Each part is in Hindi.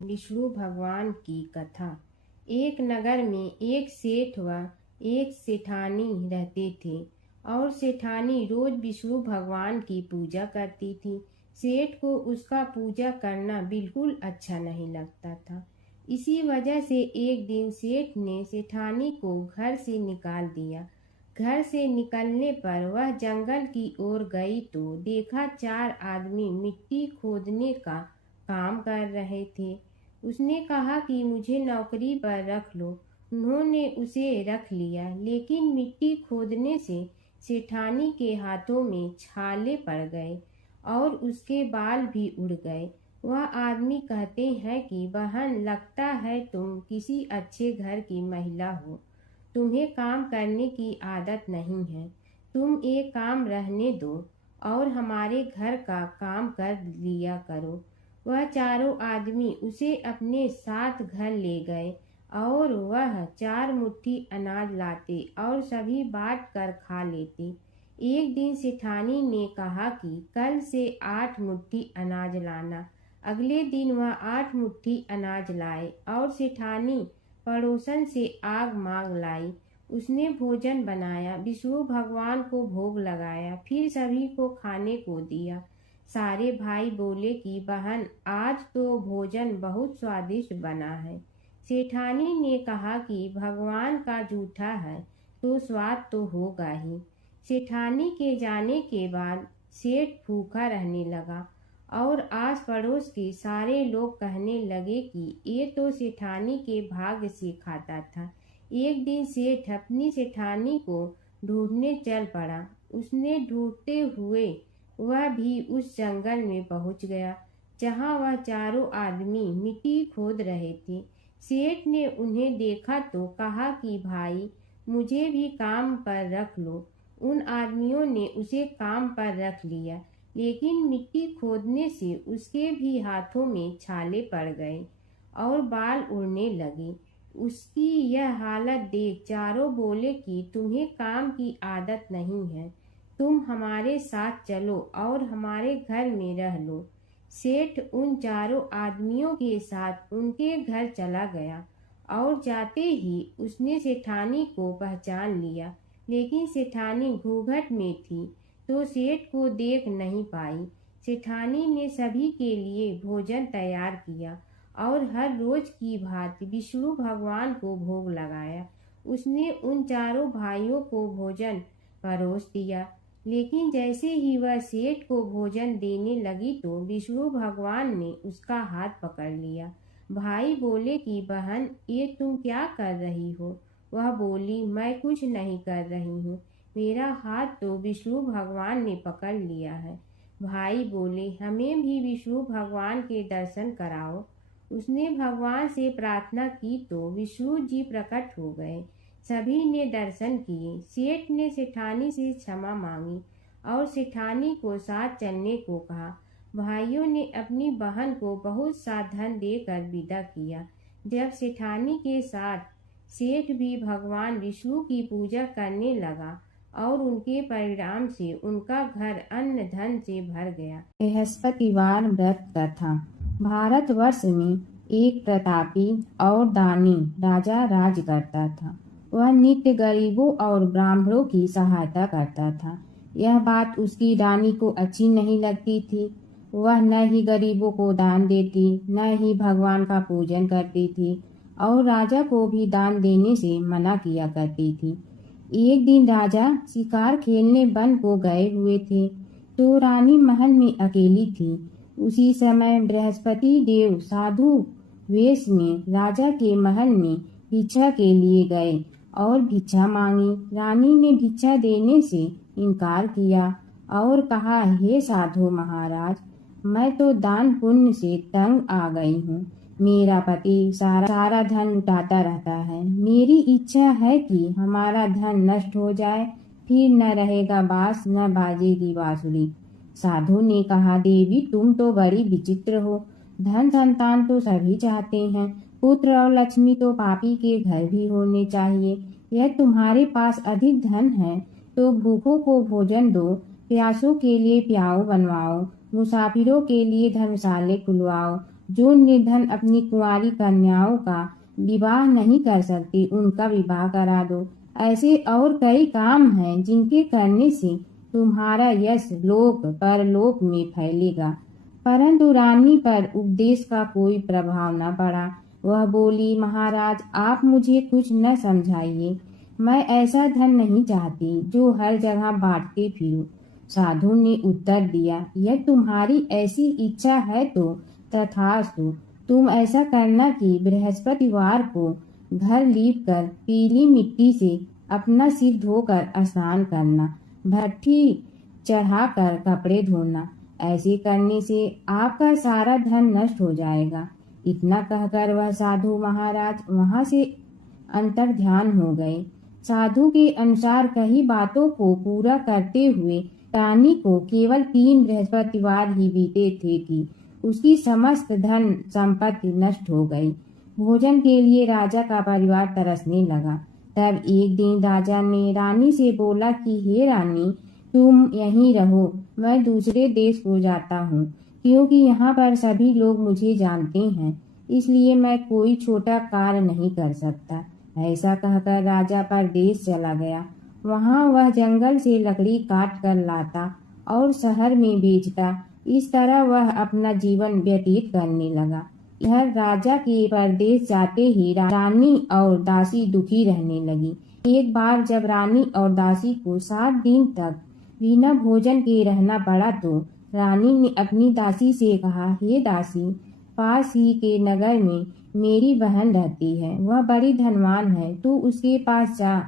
विष्णु भगवान की कथा। एक नगर में एक सेठ व एक सेठानी रहते थे और सेठानी रोज विष्णु भगवान की पूजा करती थी। सेठ को उसका पूजा करना बिल्कुल अच्छा नहीं लगता था। इसी वजह से एक दिन सेठ ने सेठानी को घर से निकाल दिया। घर से निकलने पर वह जंगल की ओर गई तो देखा चार आदमी मिट्टी खोदने का काम कर रहे थे। उसने कहा कि मुझे नौकरी पर रख लो। उन्होंने उसे रख लिया, लेकिन मिट्टी खोदने से सेठानी के हाथों में छाले पड़ गए और उसके बाल भी उड़ गए। वह आदमी कहते हैं कि बहन, लगता है तुम किसी अच्छे घर की महिला हो। तुम्हें काम करने की आदत नहीं है। तुम एक काम रहने दो और हमारे घर का काम कर लिया करो। वह चारों आदमी उसे अपने साथ घर ले गए और वह 4 मुट्ठी अनाज लाते और सभी बांट कर खा लेते। एक दिन सेठानी ने कहा कि कल से 8 मुट्ठी अनाज लाना। अगले दिन वह 8 मुट्ठी अनाज लाए और सेठानी पड़ोसन से आग मांग लाई। उसने भोजन बनाया, विष्णु भगवान को भोग लगाया, फिर सभी को खाने को दिया। सारे भाई बोले कि बहन, आज तो भोजन बहुत स्वादिष्ट बना है। सेठानी ने कहा कि भगवान का जूठा है तो स्वाद तो होगा ही। सेठानी के जाने के बाद सेठ भूखा रहने लगा और आस पड़ोस के सारे लोग कहने लगे कि ये तो सेठानी के भाग्य से खाता था। एक दिन सेठ अपनी सेठानी को ढूंढने चल पड़ा। उसने ढूंढते हुए वह भी उस जंगल में पहुंच गया जहां वह चारों आदमी मिट्टी खोद रहे थे। सेठ ने उन्हें देखा तो कहा कि भाई, मुझे भी काम पर रख लो। उन आदमियों ने उसे काम पर रख लिया, लेकिन मिट्टी खोदने से उसके भी हाथों में छाले पड़ गए और बाल उड़ने लगे। उसकी यह हालत देख चारों बोले कि तुम्हें काम की आदत नहीं है, तुम हमारे साथ चलो और हमारे घर में रह लो। सेठ उन चारों आदमियों के साथ उनके घर चला गया और जाते ही उसने सेठानी को पहचान लिया, लेकिन सेठानी घूंघट में थी तो सेठ को देख नहीं पाई। सेठानी ने सभी के लिए भोजन तैयार किया और हर रोज की भांति विष्णु भगवान को भोग लगाया। उसने उन चारों भाइयों को भोजन परोस दिया, लेकिन जैसे ही वह सेठ को भोजन देने लगी तो विष्णु भगवान ने उसका हाथ पकड़ लिया। भाई बोले कि बहन, ये तुम क्या कर रही हो? वह बोली, मैं कुछ नहीं कर रही हूँ, मेरा हाथ तो विष्णु भगवान ने पकड़ लिया है। भाई बोले, हमें भी विष्णु भगवान के दर्शन कराओ। उसने भगवान से प्रार्थना की तो विष्णु जी प्रकट हो गए। सभी ने दर्शन किए। सेठ ने सेठानी से क्षमा मांगी और सेठानी को साथ चलने को कहा। भाइयों ने अपनी बहन को बहुत सा धन देकर विदा किया। जब सेठानी के साथ सेठ भी भगवान विष्णु की पूजा करने लगा और उनके परिणाम से उनका घर अन्न धन से भर गया। बृहस्पतिवार व्रत कथा। भारतवर्ष में एक प्रतापी और दानी राजा राज करता था। वह नित्य गरीबों और ब्राह्मणों की सहायता करता था। यह बात उसकी रानी को अच्छी नहीं लगती थी। वह न ही गरीबों को दान देती, न ही भगवान का पूजन करती थी और राजा को भी दान देने से मना किया करती थी। एक दिन राजा शिकार खेलने वन को गए हुए थे तो रानी महल में अकेली थी। उसी समय बृहस्पति देव साधु वेश में राजा के महल में भिक्षा के लिए गए और भिक्षा मांगी। रानी ने भिक्षा देने से इनकार किया और कहा, हे साधु महाराज, मैं तो दान पुण्य से तंग आ गई हूँ। मेरा पति सारा धन उठाता रहता है। मेरी इच्छा है कि हमारा धन नष्ट हो जाए, फिर न रहेगा बांस न बाजेगी बांसुरी। साधु ने कहा, देवी, तुम तो बड़ी विचित्र हो। धन संतान तो सभी चाहते हैं, पुत्र और लक्ष्मी तो पापी के घर भी होने चाहिए। यह तुम्हारे पास अधिक धन है तो भूखों को भोजन दो, प्यासों के लिए प्याऊ बनवाओ, मुसाफिरों के लिए धर्मशाले खुलवाओ, जो निर्धन अपनी कुंवारी कन्याओं का विवाह नहीं कर सकती उनका विवाह करा दो। ऐसे और कई काम हैं जिनके करने से तुम्हारा यश लोक परलोक में फैलेगा। परंतु रानी पर उपदेश का कोई प्रभाव न पड़ा। वह बोली, महाराज आप मुझे कुछ न समझाइए। मैं ऐसा धन नहीं चाहती जो हर जगह बांटते फिरूं। साधु ने उत्तर दिया, यह तुम्हारी ऐसी इच्छा है तो तथास्तु। तुम ऐसा करना कि बृहस्पतिवार को घर लीप कर पीली मिट्टी से अपना सिर धोकर स्नान करना, भट्ठी चढ़ाकर कपड़े धोना। ऐसे करने से आपका सारा धन नष्ट हो जाएगा। इतना कहकर वह साधु महाराज वहां से अंतर ध्यान हो गए। साधु के अनुसार कई बातों को पूरा करते हुए रानी को केवल 3 बृहस्पतिवार ही बीते थे कि उसकी समस्त धन संपत्ति नष्ट हो गई। भोजन के लिए राजा का परिवार तरसने लगा। तब एक दिन राजा ने रानी से बोला कि हे रानी, तुम यहीं रहो, मैं दूसरे देश को जाता हूँ, क्योंकि यहाँ पर सभी लोग मुझे जानते हैं, इसलिए मैं कोई छोटा कार्य नहीं कर सकता। ऐसा कहकर राजा परदेश चला गया। वहाँ वह जंगल से लकड़ी काट कर लाता और शहर में बेचता। इस तरह वह अपना जीवन व्यतीत करने लगा। इधर राजा के परदेश जाते ही रानी और दासी दुखी रहने लगी। एक बार जब रानी और दासी को 7 दिन तक बिना भोजन के रहना पड़ा तो रानी ने अपनी दासी से कहा, हे दासी, पास ही के नगर में मेरी बहन रहती है, वह बड़ी धनवान है, तू उसके पास जा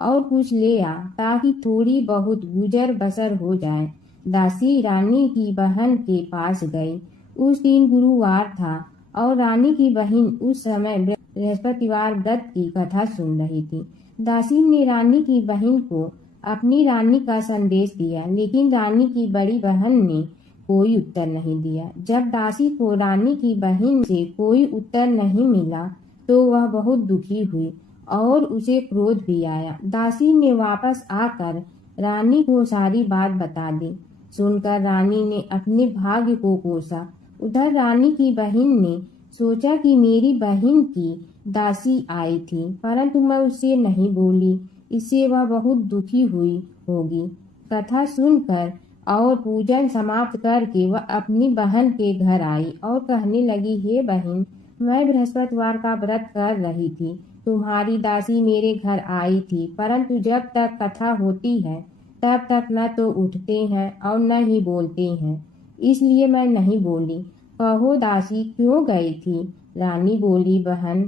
और कुछ ले आ ताकि थोड़ी बहुत गुजर बसर हो जाए। दासी रानी की बहन के पास गई। उस दिन गुरुवार था और रानी की बहन उस समय बृहस्पतिवार व्रत की कथा सुन रही थी। दासी ने रानी की बहन को अपनी रानी का संदेश दिया, लेकिन रानी की बड़ी बहन ने कोई उत्तर नहीं दिया। जब दासी को रानी की बहन से कोई उत्तर नहीं मिला तो वह बहुत दुखी हुई और उसे क्रोध भी आया। दासी ने वापस आकर रानी को सारी बात बता दी। सुनकर रानी ने अपने भाग्य को कोसा। उधर रानी की बहन ने सोचा कि मेरी बहन की दासी आई थी, परंतु मैं उससे नहीं बोली, इससे वह बहुत दुखी हुई होगी। कथा सुनकर और पूजन समाप्त करके वह अपनी बहन के घर आई और कहने लगी, हे बहन, मैं बृहस्पतिवार का व्रत कर रही थी, तुम्हारी दासी मेरे घर आई थी, परंतु जब तक कथा होती है तब तक न तो उठते हैं और न ही बोलते हैं, इसलिए मैं नहीं बोली। कहो दासी क्यों गई थी? रानी बोली, बहन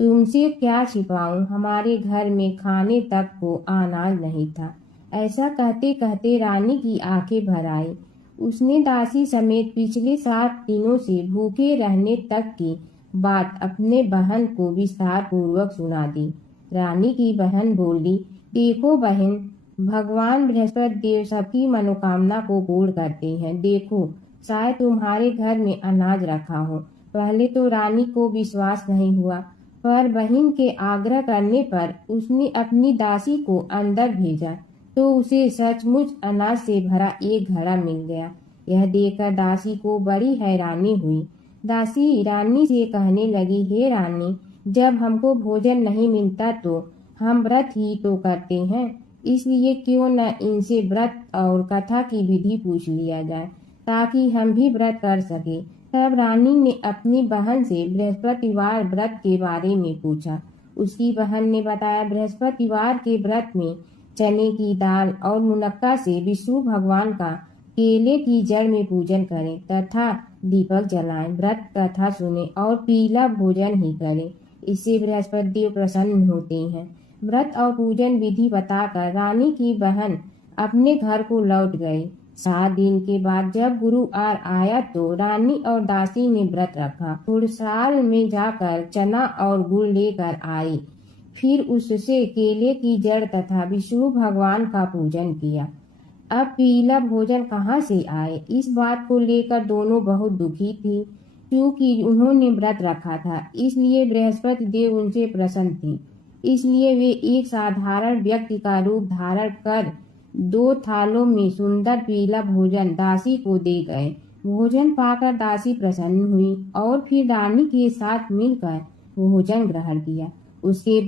तुमसे क्या छिपाऊं, हमारे घर में खाने तक को अनाज नहीं था। ऐसा कहते कहते रानी की आंखें भर आई। उसने दासी समेत पिछले 7 दिनों से भूखे रहने तक की बात अपने बहन को विस्तार पूर्वक सुना दी। रानी की बहन बोली, देखो बहन, भगवान बृहस्पति देव सबकी मनोकामना को पूर्ण करते हैं। देखो, शायद तुम्हारे घर में अनाज रखा हो। पहले तो रानी को विश्वास नहीं हुआ, पर बहन के आग्रह करने पर उसने अपनी दासी को अंदर भेजा तो उसे सचमुच अनाज से भरा एक घड़ा मिल गया। यह देखकर दासी को बड़ी हैरानी हुई। दासी रानी से कहने लगी, हे रानी, जब हमको भोजन नहीं मिलता तो हम व्रत ही तो करते हैं, इसलिए क्यों न इनसे व्रत और कथा की विधि पूछ लिया जाए ताकि हम भी व्रत कर सके। तब रानी ने अपनी बहन से बृहस्पतिवार व्रत के बारे में पूछा। उसकी बहन ने बताया, बृहस्पतिवार के व्रत में चने की दाल और मुनक्का से विष्णु भगवान का केले की जड़ में पूजन करें तथा दीपक जलाएं, व्रत कथा सुने और पीला भोजन ही करें, इससे बृहस्पति देव प्रसन्न होते हैं। व्रत और पूजन विधि बताकर रानी की बहन अपने घर को लौट गई। 7 दिन के बाद जब गुरुवार आया तो रानी और दासी ने व्रत रखा। गुड़साल में जाकर चना और गुड़ लेकर आई, फिर उससे केले की जड़ तथा विष्णु भगवान का पूजन किया। अब पीला भोजन कहाँ से आए, इस बात को लेकर दोनों बहुत दुखी थी, क्योंकि उन्होंने व्रत रखा था, इसलिए बृहस्पति देव उनसे प्रसन्न थे। इसलिए वे एक साधारण व्यक्ति का रूप धारण कर 2 थालों में सुंदर पीला भोजन दासी को दे गए। भोजन पाकर दासी प्रसन्न हुई और फिर रानी के साथ मिलकर भोजन ग्रहण किया। उसके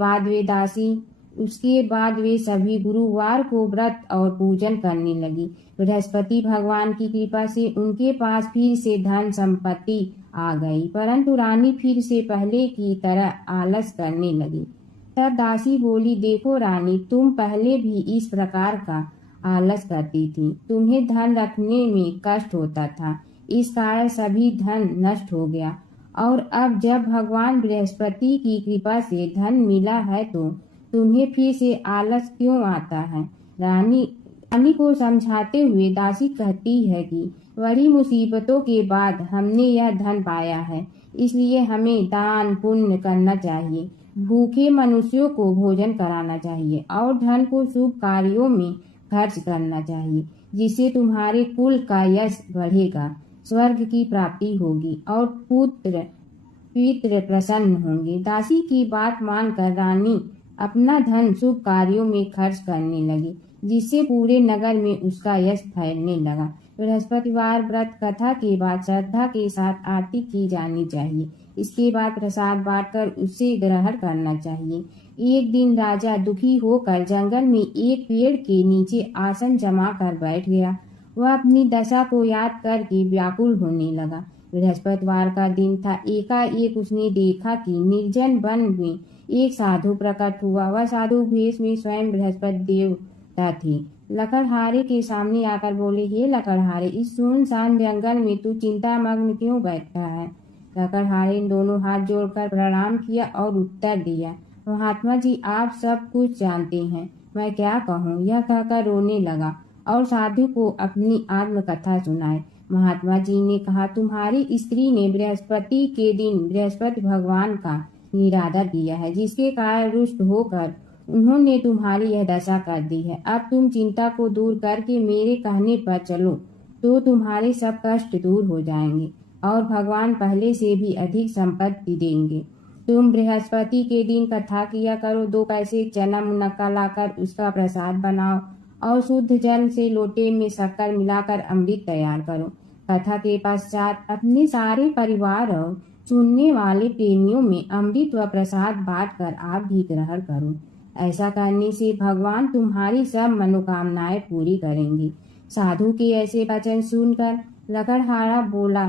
बाद वे सभी गुरुवार को व्रत और पूजन करने लगी। बृहस्पति भगवान की कृपा से उनके पास फिर से धन संपत्ति आ गई, परंतु रानी फिर से पहले की तरह आलस करने लगी। तब दासी बोली, देखो रानी, तुम पहले भी इस प्रकार का आलस करती थी। तुम्हें धन रखने में कष्ट होता था, इस कारण सभी धन नष्ट हो गया। और अब जब भगवान बृहस्पति की कृपा से धन मिला है तो तुम्हें फिर से आलस क्यों आता है। रानी को समझाते हुए दासी कहती है कि बड़ी मुसीबतों के बाद हमने यह धन पाया है, इसलिए हमें दान पुण्य करना चाहिए, भूखे मनुष्यों को भोजन कराना चाहिए और धन को शुभ कार्यों में खर्च करना चाहिए, जिससे तुम्हारे कुल का यश बढ़ेगा, स्वर्ग की प्राप्ति होगी और पितृ प्रसन्न होंगे। दासी की बात मानकर रानी अपना धन शुभ कार्यों में खर्च करने लगी, जिससे पूरे नगर में उसका यश फैलने लगा। बृहस्पतिवार व्रत कथा के बाद श्रद्धा के साथ आरती की जानी चाहिए। इसके बाद प्रसाद बांटकर उससे ग्रहण करना चाहिए। एक दिन राजा दुखी होकर जंगल में एक पेड़ के नीचे आसन जमा कर बैठ गया। वह अपनी दशा को याद करके व्याकुल होने लगा। बृहस्पतिवार का दिन था। एकाएक उसने देखा कि निर्जन वन में एक साधु प्रकट हुआ। वह साधु भेष में स्वयं बृहस्पति देवता थे। लकड़हारे के सामने आकर बोले, हे लकड़हारे, इस सुनसान जंगल में तू चिंता मग्न क्यों बैठा है। लकड़हारे ने दोनों हाथ जोड़कर प्रणाम किया और उत्तर दिया, महात्मा जी, आप सब कुछ जानते हैं, मैं क्या कहूँ। यह कहकर रोने लगा और साधु को अपनी आत्मकथा सुनाई। महात्मा जी ने कहा, तुम्हारी स्त्री ने बृहस्पति के दिन बृहस्पति भगवान का निरादर किया है, जिसके कारण रुष्ट होकर उन्होंने तुम्हारी यह दशा कर दी है। अब तुम चिंता को दूर करके मेरे कहने पर चलो तो तुम्हारे सब कष्ट दूर हो जाएंगे और भगवान पहले से भी अधिक संपत्ति देंगे। तुम बृहस्पति के दिन कथा किया करो। 2 पैसे चना मुनक्का लाकर उसका प्रसाद बनाओ और शुद्ध जल से लोटे में शक्कर मिलाकर अमृत तैयार करो। कथा के पश्चात अपने सारे परिवार और सुनने वाले प्रेमियों में अमृत व प्रसाद बांटकर आप भी ग्रहण करो। ऐसा करने से भगवान तुम्हारी सब मनोकामनाएं पूरी करेंगे। साधु के ऐसे वचन सुनकर लकड़हारा बोला,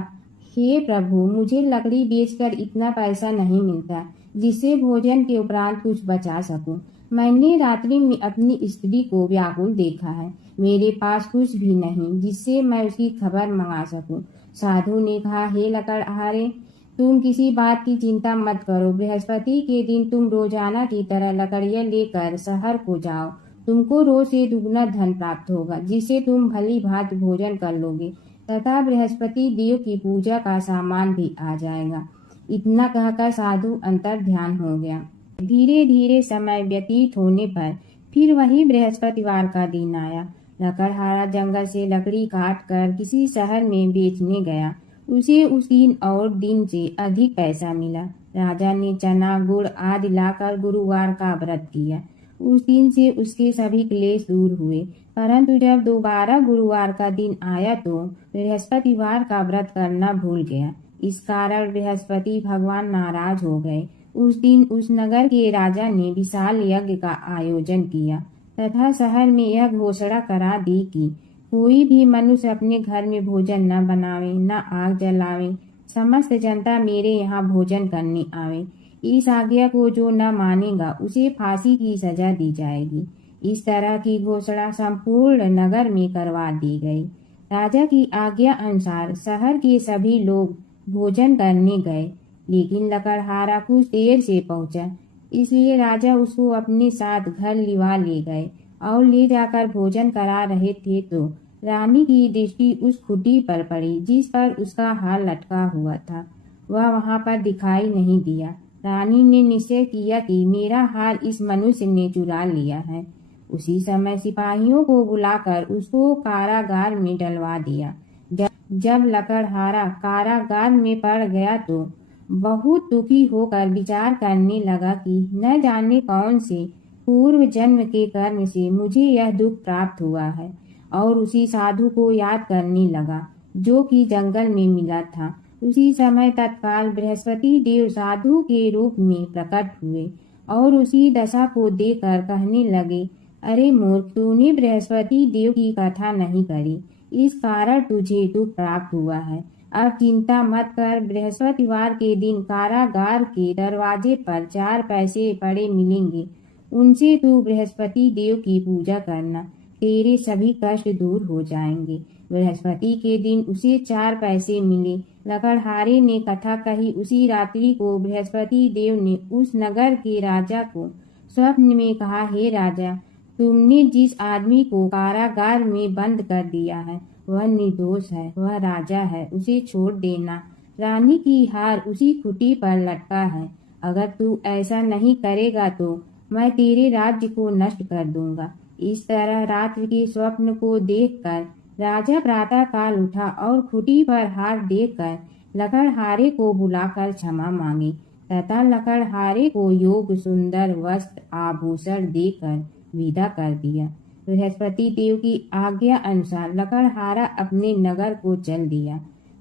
हे प्रभु, मुझे लकड़ी बेचकर इतना पैसा नहीं मिलता जिससे भोजन के उपरांत कुछ बचा सकूं। मैंने रात्रि में अपनी स्त्री को व्याकुल देखा है। मेरे पास कुछ भी नहीं जिससे मैं उसकी खबर मंगा सकूं। साधु ने कहा, हे लकड़हारे, तुम किसी बात की चिंता मत करो। बृहस्पति के दिन तुम रोजाना की तरह लकड़ियां लेकर शहर को जाओ। तुमको रोज से दुगना धन प्राप्त होगा, जिससे तुम भली भांति भोजन कर लोगे तथा बृहस्पति देव की पूजा का सामान भी आ जाएगा। इतना कहकर साधु अंतर ध्यान हो गया। धीरे धीरे समय व्यतीत होने पर फिर वही बृहस्पतिवार का दिन आया। लकड़हारा जंगल से लकड़ी काट कर किसी शहर में बेचने गया। उसे उस दिन और दिन से अधिक पैसा मिला। राजा ने चना गुड़ आदि लाकर गुरुवार का व्रत किया। उस दिन से उसके सभी क्लेश दूर हुए। परंतु जब दोबारा गुरुवार का दिन आया तो बृहस्पतिवार का व्रत करना भूल गया। इस कारण बृहस्पति भगवान नाराज हो गए। उस दिन उस नगर के राजा ने विशाल यज्ञ का आयोजन किया तथा शहर में यह घोषणा करा दी कि कोई भी मनुष्य अपने घर में भोजन न बनावे, न आग जलावे। समस्त जनता मेरे यहाँ भोजन करने आवे। इस आज्ञा को जो न मानेगा उसे फांसी की सजा दी जाएगी। इस तरह की घोषणा संपूर्ण नगर में करवा दी गई। राजा की आज्ञा अनुसार शहर के सभी लोग भोजन करने गए, लेकिन लकड़हारा कुछ देर से पहुंचा, इसलिए राजा उसको अपने साथ घर लिवा ले गए और ले जाकर भोजन करा रहे थे तो रानी की दृष्टि उस खुटी पर पड़ी जिस पर उसका हार लटका हुआ था। वह वहां पर दिखाई नहीं दिया। रानी ने निश्चय किया कि मेरा हार इस मनुष्य ने चुरा लिया है। उसी समय सिपाहियों को बुलाकर उसको कारागार में डलवा दिया। जब लकड़हारा कारागार में पड़ गया तो बहुत दुखी होकर विचार करने लगा कि न जाने कौन से पूर्व जन्म के कर्म से मुझे यह दुख प्राप्त हुआ है, और उसी साधु को याद करने लगा जो कि जंगल में मिला था। उसी समय तत्काल बृहस्पति देव साधु के रूप में प्रकट हुए और उसी दशा को देखकर कहने लगे, अरे मूर्ख, तूने बृहस्पति देव की कथा नहीं करी, इस कारण तुझे दुख प्राप्त हुआ है। अब चिंता मत कर, बृहस्पतिवार के दिन कारागार के दरवाजे पर 4 पैसे पड़े मिलेंगे, उनसे तू बृहस्पति देव की पूजा करना, तेरे सभी कष्ट दूर हो जाएंगे। बृहस्पति के दिन उसे 4 पैसे मिले। लकड़हारे ने कथा कही। उसी रात्रि को बृहस्पति देव ने उस नगर के राजा को स्वप्न में कहा, हे राजा, तुमने जिस आदमी को कारागार में बंद कर दिया है वह निर्दोष है, वह राजा है, उसे छोड़ देना। रानी की हार उसी खुटी पर लटका है। अगर तू ऐसा नहीं करेगा तो मैं तेरे राज्य को नष्ट कर दूंगा। इस तरह रात्रि के स्वप्न को देखकर राजा प्रातः काल उठा और खुटी पर हार देखकर लकड़हारे को बुलाकर क्षमा मांगी तथा लकड़हारे को योग सुंदर वस्त्र आभूषण देकर विदा कर दिया। बृहस्पति देव की आज्ञा अनुसार लकड़हारा अपने नगर को चल दिया।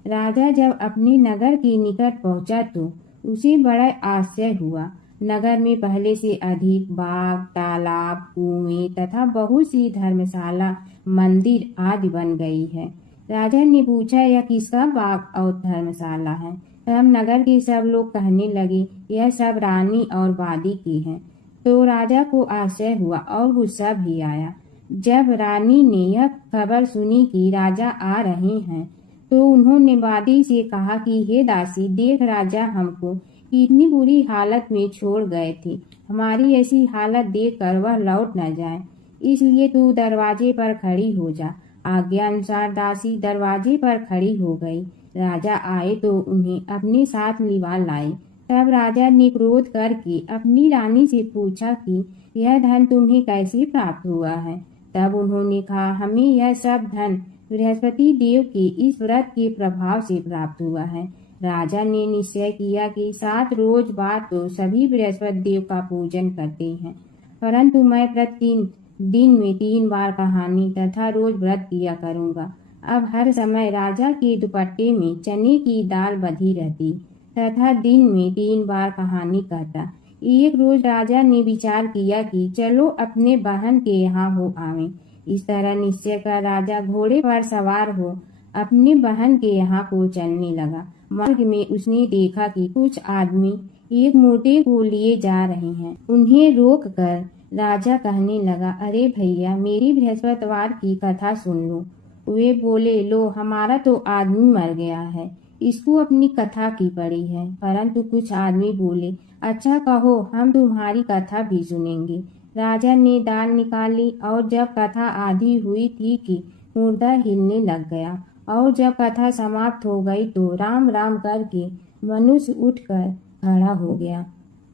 राजा जब अपने नगर के निकट पहुंचा तो उसे बड़ा आश्चर्य हुआ। नगर में पहले से अधिक बाग, तालाब, कुएं तथा बहुत सी धर्मशाला, मंदिर आदि बन गई है। राजा ने पूछा, यह किसका बाग और धर्मशाला है? तब नगर के सब लोग कहने लगे, यह सब रानी और वादी की है। तो राजा को आश्चर्य हुआ और गुस्सा भी आया। जब रानी ने यह खबर सुनी कि राजा आ रहे हैं तो उन्होंने वादी से कहा कि हे दासी, देख राजा हमको कितनी बुरी हालत में छोड़ गए थे। हमारी ऐसी हालत देखकर वह लौट न जाए, इसलिए तू दरवाजे पर खड़ी हो जा। आज्ञा अनुसार दासी दरवाजे पर खड़ी हो गई। राजा आए तो उन्हें अपने साथ लिवा लाई। तब राजा ने क्रोध करके अपनी रानी से पूछा कि यह धन तुम्हें कैसे प्राप्त हुआ है? तब उन्होंने कहा, हमें यह सब धन बृहस्पति देव के इस व्रत के प्रभाव से प्राप्त हुआ है। राजा ने निश्चय किया कि 7 रोज बाद तो सभी बृहस्पति देव का पूजन करते हैं, परंतु मैं प्रतिदिन दिन में 3 बार कहानी तथा रोज व्रत किया करूंगा। अब हर समय राजा के दुपट्टे में चने की दाल बधी रहती तथा दिन में 3 बार कहानी कहता। एक रोज राजा ने विचार किया कि चलो अपने बहन के यहाँ हो आवें। इस तरह निश्चय कर राजा घोड़े पर सवार हो अपने बहन के यहाँ को चलने लगा। मार्ग में उसने देखा कि कुछ आदमी एक मोटे को लिए जा रहे हैं। उन्हें रोक कर राजा कहने लगा, अरे भैया, मेरी बृहस्पतिवार की कथा सुन लो। वे बोले, लो, हमारा तो आदमी मर गया है, इसको अपनी कथा की पड़ी है। परंतु कुछ आदमी बोले, अच्छा कहो, हम तुम्हारी कथा भी सुनेंगे। राजा ने दाल निकाली और जब कथा आधी हुई थी कि मुर्दा हिलने लग गया और जब कथा समाप्त हो गई तो राम राम करके मनुष्य उठकर खड़ा हो गया।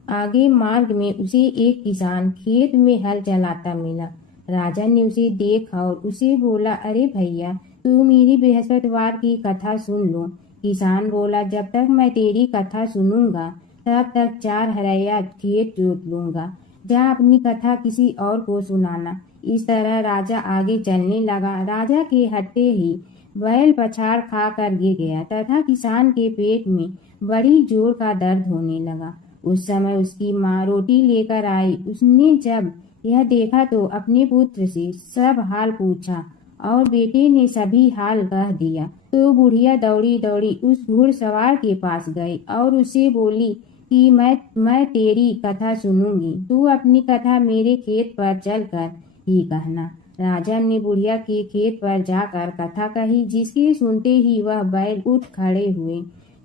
आगे मार्ग में उसे एक किसान खेत में हल चलाता मिला। राजा ने उसे देखा और उसे बोला, अरे भैया, तू मेरी बृहस्पतिवार की कथा सुन लो। किसान बोला, जब तक मैं तेरी कथा सुनूंगा तब तक 4 हरैया खेत जोत लूंगा। जा अपनी कथा किसी और को सुनाना। इस तरह राजा आगे चलने लगा। राजा के हटते ही बैल पछाड़ खा कर गिर गया तथा किसान के पेट में बड़ी जोर का दर्द होने लगा। उस समय उसकी माँ रोटी लेकर आई। उसने जब यह देखा तो अपने पुत्र से सब हाल पूछा और बेटे ने सभी हाल कह दिया। तो बुढ़िया दौड़ी दौड़ी उस घुड़सवार के पास गई और उसे बोली कि मैं तेरी कथा सुनूंगी, तू अपनी कथा मेरे खेत पर चलकर ही कहना। राजा ने बुढ़िया के खेत पर जाकर कथा कही, जिसके सुनते ही वह बैल उठ खड़े हुए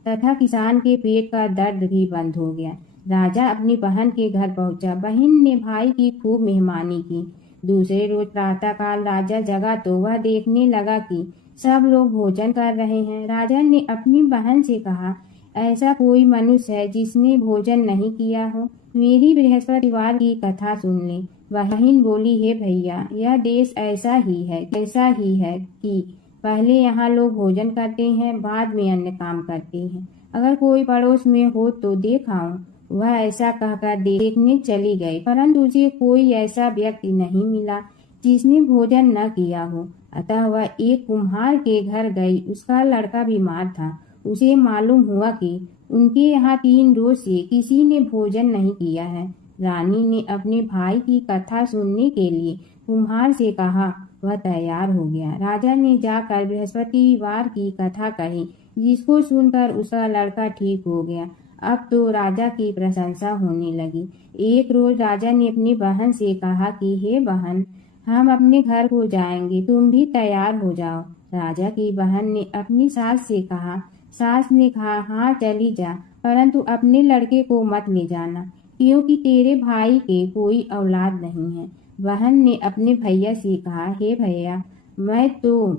तथा किसान के पेट का दर्द भी बंद हो गया। राजा अपनी बहन के घर पहुंचा। बहन ने भाई की खूब मेहमानी की। दूसरे रोज प्रातःकाल राजा जगा तो वह देखने लगा कि सब लोग भोजन कर रहे हैं। राजा ने अपनी बहन से कहा, ऐसा कोई मनुष्य है जिसने भोजन नहीं किया हो? मेरी बृहस्पतिवार की कथा सुन ले। बहन बोली, हे भैया, यह देश ऐसा ही है कि पहले यहाँ लोग भोजन करते हैं, बाद में अन्य काम करते हैं। अगर कोई पड़ोस में हो तो देखाऊं। वह ऐसा कहकर देखने चली गई, परंतु उसे कोई ऐसा व्यक्ति नहीं मिला जिसने भोजन न किया हो। अतः वह एक कुम्हार के घर गई। उसका लड़का बीमार था। उसे मालूम हुआ कि उनके यहाँ 3 रोज से किसी ने भोजन नहीं किया है। रानी ने अपने भाई की कथा सुनने के लिए कुम्हार से कहा। वह तैयार हो गया। राजा ने जाकर बृहस्पतिवार की कथा कही, जिसको सुनकर उसका लड़का ठीक हो गया। अब तो राजा की प्रशंसा होने लगी। एक रोज राजा ने अपनी बहन से कहा कि हे बहन, हम अपने घर को जाएंगे, तुम भी तैयार हो जाओ। राजा की बहन ने अपनी सास से कहा। सास ने कहा, हाँ चली जा, परंतु अपने लड़के को मत ले जाना, क्योंकि तेरे भाई के कोई औलाद नहीं है। बहन ने अपने भैया से कहा, हे भैया, मैं तो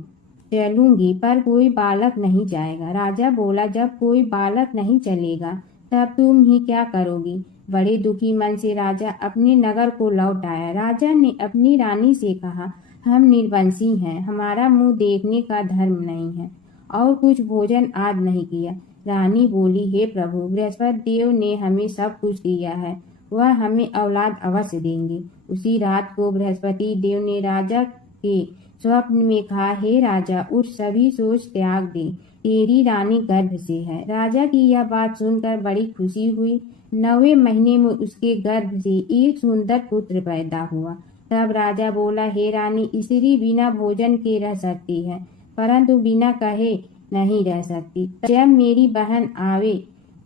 चलूंगी, पर कोई बालक नहीं जाएगा। राजा बोला, जब कोई बालक नहीं चलेगा तब तुम ही क्या करोगी। बड़े दुखी मन से राजा अपने नगर को लौट आया। राजा ने अपनी रानी से कहा, हम निर्वंशी हैं, हमारा मुंह देखने का धर्म नहीं है और कुछ भोजन आज नहीं किया। रानी बोली, हे प्रभु, बृहस्पति देव ने हमें सब कुछ दिया है, वह हमें औलाद अवश्य देंगे। उसी रात को बृहस्पति देव ने राजा के स्वप्न में कहा, हे राजा, उठ, सभी सोच त्याग दे, तेरी रानी गर्भ से है। राजा की यह बात सुनकर बड़ी खुशी हुई। 9वें महीने में उसके गर्भ से एक सुंदर पुत्र पैदा हुआ। तब राजा बोला, हे रानी, स्त्री बिना भोजन के रह सकती है, परंतु बिना कहे नहीं रह सकती। जब मेरी बहन आवे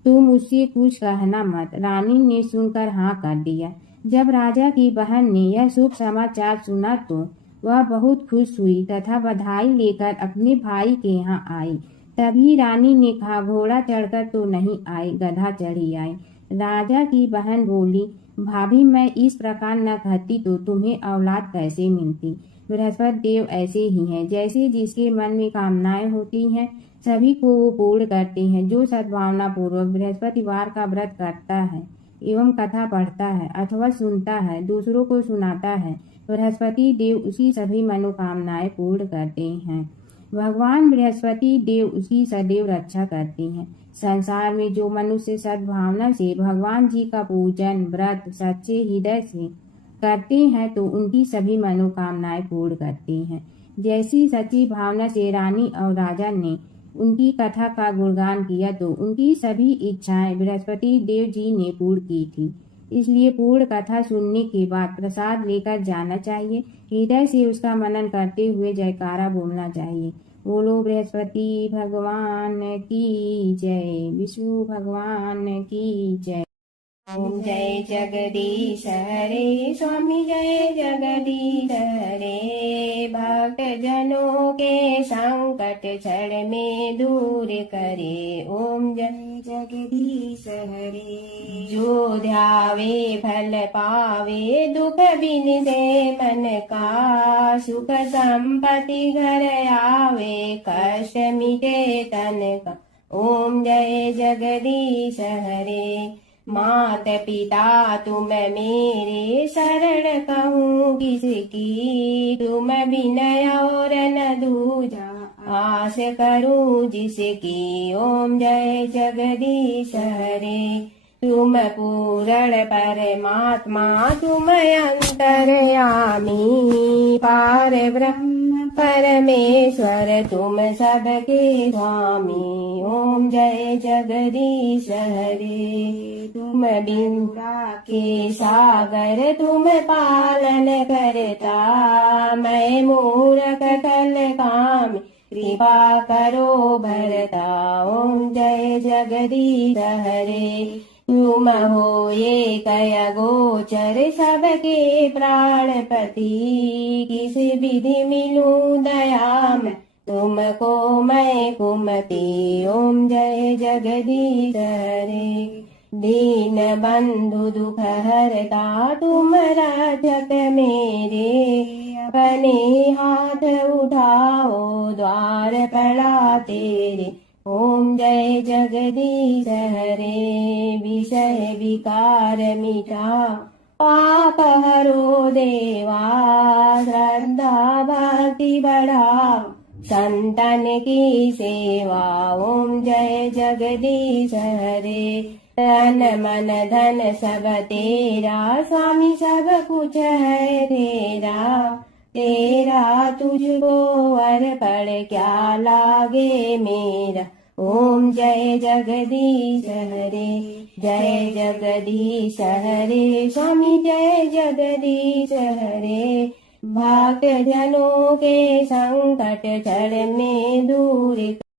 तुम उससे कुछ कहना मत। रानी ने सुनकर हाँ कर दिया। जब राजा की बहन ने यह शुभ समाचार सुना तो वह बहुत खुश हुई तथा बधाई लेकर अपने भाई के यहाँ आई। तभी रानी ने कहा, घोड़ा चढ़कर तो नहीं आई, गधा चढ़ी आई। राजा की बहन बोली, भाभी, मैं इस प्रकार न कहती तो तुम्हें औलाद कैसे मिलती। बृहस्पति देव ऐसे ही हैं, जैसे जिसके मन में कामनाएं होती हैं सभी को वो पूर्ण करते हैं। जो सद्भावना पूर्वक बृहस्पतिवार का व्रत करता है एवं कथा पढ़ता है अथवा सुनता है, दूसरों को सुनाता है, बृहस्पति देव उसी सभी मनोकामनाएं पूर्ण करते हैं। भगवान बृहस्पति देव उसकी सदैव रक्षा करते हैं। संसार में जो मनुष्य सद्भावना से भगवान जी का पूजन व्रत सच्चे हृदय से करते हैं तो उनकी सभी मनोकामनाएं पूर्ण करते हैं। जैसी सच्ची भावना से रानी और राजा ने उनकी कथा का गुणगान किया तो उनकी सभी इच्छाएं बृहस्पति देव जी ने पूर्ण की थी। इसलिए पूर्ण कथा सुनने के बाद प्रसाद लेकर जाना चाहिए। हृदय से उसका मनन करते हुए जयकारा बोलना चाहिए। बोलो बृहस्पति भगवान की जय, विष्णु भगवान की जय। ओम जय जगदीश हरे, स्वामी जय जगदीश हरे। भक्त जनों के संकट क्षण में दूर करे। ओम जय जगदीश हरे। जो ध्यावे फल पावे, दुख बिन दे मन का। सुख संपत्ति घर आवे, कष्ट मिटे तन का। ओम जय जगदीश हरे। मात पिता तुम मेरे, शरण कहूँ किसकी। तुम विनय और न दूजा, आस करूँ जिसकी। ओम जय जगदीश हरे। तुम पूर्ण परमात्मा, तुम अंतर्यामी। पार ब्रह्म परमेश्वर, तुम सबके स्वामी। ओम जय जगदीश हरे। तुम बिंदा के सागर, तुम पालन करता। मैं मूर्ख कल काम, कृपा करो भरता। ओम जय जगदीश हरे। तुम हो ये कय गोचर, सबके प्राणपति। किस विधि मिलूं दया में, तुमको मैं कुमति। ओम जय जगदीश हरे। दीन बंधु दुख हरता, तुम रक्षक मेरे। अपने हाथ उठाओ, द्वार पड़ा तेरे। ओम जय जगदीश हरे। विषय विकार मिटा, पाप हरो देवा। श्रद्धा भक्ति बढ़ाओ, संतन की सेवा। ओम जय जगदीश हरे। तन मन धन सब तेरा, स्वामी सब कुछ है तेरा। तेरा तुझको अर्पण क्या लागे मेरा। ओम जय जगदीश हरे, जय जगदीश हरे, स्वामी जय जगदीश हरे। भक्त जनों के संकट क्षण में दूर